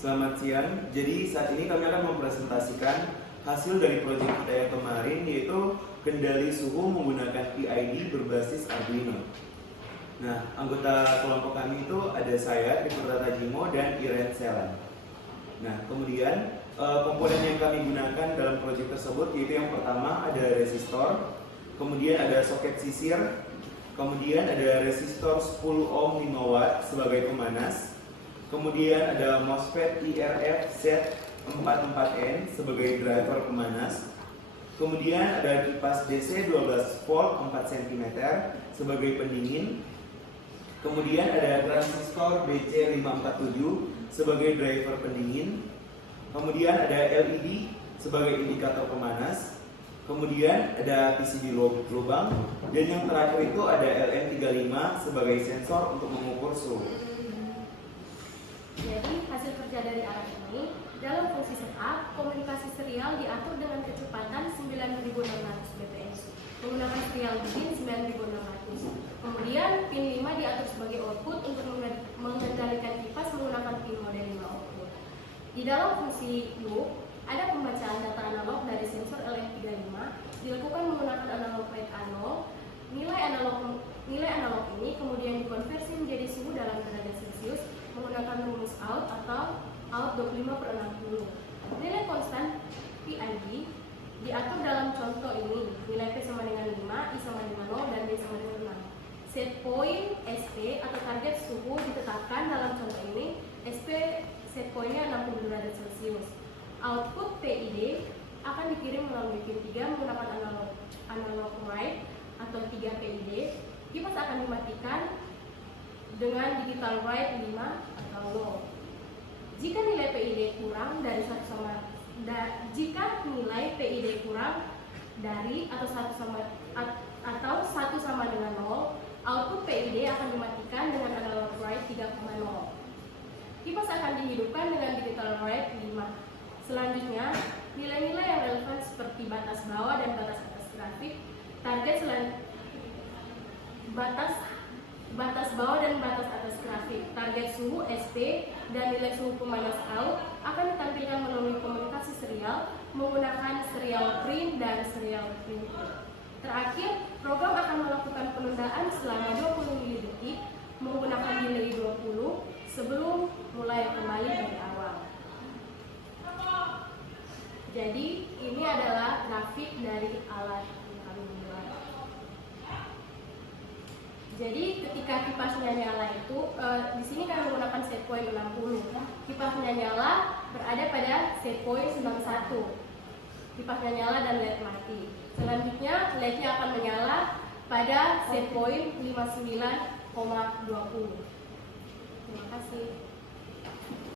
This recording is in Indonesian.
Selamat siang. Jadi saat ini kami akan mempresentasikan hasil dari proyek kita yang kemarin, yaitu kendali suhu menggunakan PID berbasis Arduino. Nah, anggota kelompok kami itu ada saya, Triputra Tajimo, dan Iren Selan. Nah, kemudian komponen yang kami gunakan dalam proyek tersebut yaitu yang pertama ada resistor, kemudian ada soket sisir, kemudian ada resistor 10 ohm 5 watt sebagai pemanas, kemudian ada MOSFET IRF Z44N sebagai driver pemanas, kemudian ada kipas DC 12 volt 4 cm sebagai pendingin, kemudian ada transistor BC547 sebagai driver pendingin, kemudian ada LED sebagai indikator pemanas, kemudian ada PCB lubang, dan yang terakhir itu ada LM35 sebagai sensor untuk mengukur suhu. Jadi hasil kerja dari alat ini, dalam fungsi setup, komunikasi serial diatur dengan kecepatan 9600 bps menggunakan serial begin 9600. Kemudian pin 5 diatur sebagai output untuk mengendalikan kipas menggunakan pin model 5 output. Di dalam fungsi loop, ada pembacaan data analog dari sensor LM35 dilakukan menggunakan analog rate A0. Nilai analog ini kemudian dikonversi menjadi suhu dalam derajat Celcius menggunakan rumus out atau out 25/60. Nilai konstan PID diatur dalam contoh ini. Nilai P sama dengan 5, I sama dengan 0, dan D sama dengan 6. Set point SP atau target suhu ditetapkan dalam contoh ini. SP set pointnya 60 derajat Celcius. Output PID akan dikirim melalui pin 3 menggunakan analog write atau 3 PID. Kipas akan dimatikan dengan digital write 5 atau 0. Jika nilai PID kurang dari atau 1 sama dengan 0, output PID akan dimatikan dengan analog write 3,0. Kipas akan dihidupkan dengan digital write 5. Selanjutnya, nilai-nilai yang relevan seperti batas bawah dan batas atas grafik, batas bawah dan batas atas grafik, target suhu SP, dan nilai suhu pemanas out akan ditampilkan melalui komunikasi serial menggunakan serial print dan serial print. Terakhir, program akan melakukan penundaan selama 20 mili-detik menggunakan delay 20 sebelum mulai kembali dari awal. Jadi ini adalah grafik dari alat yang kami buat. Jadi ketika kipasnya nyala itu, di sini kami menggunakan set point 60. Kipasnya nyala berada pada set point 91. Kipasnya nyala dan LED mati. Selanjutnya LED-nya akan menyala pada set point 59,20. Terima kasih.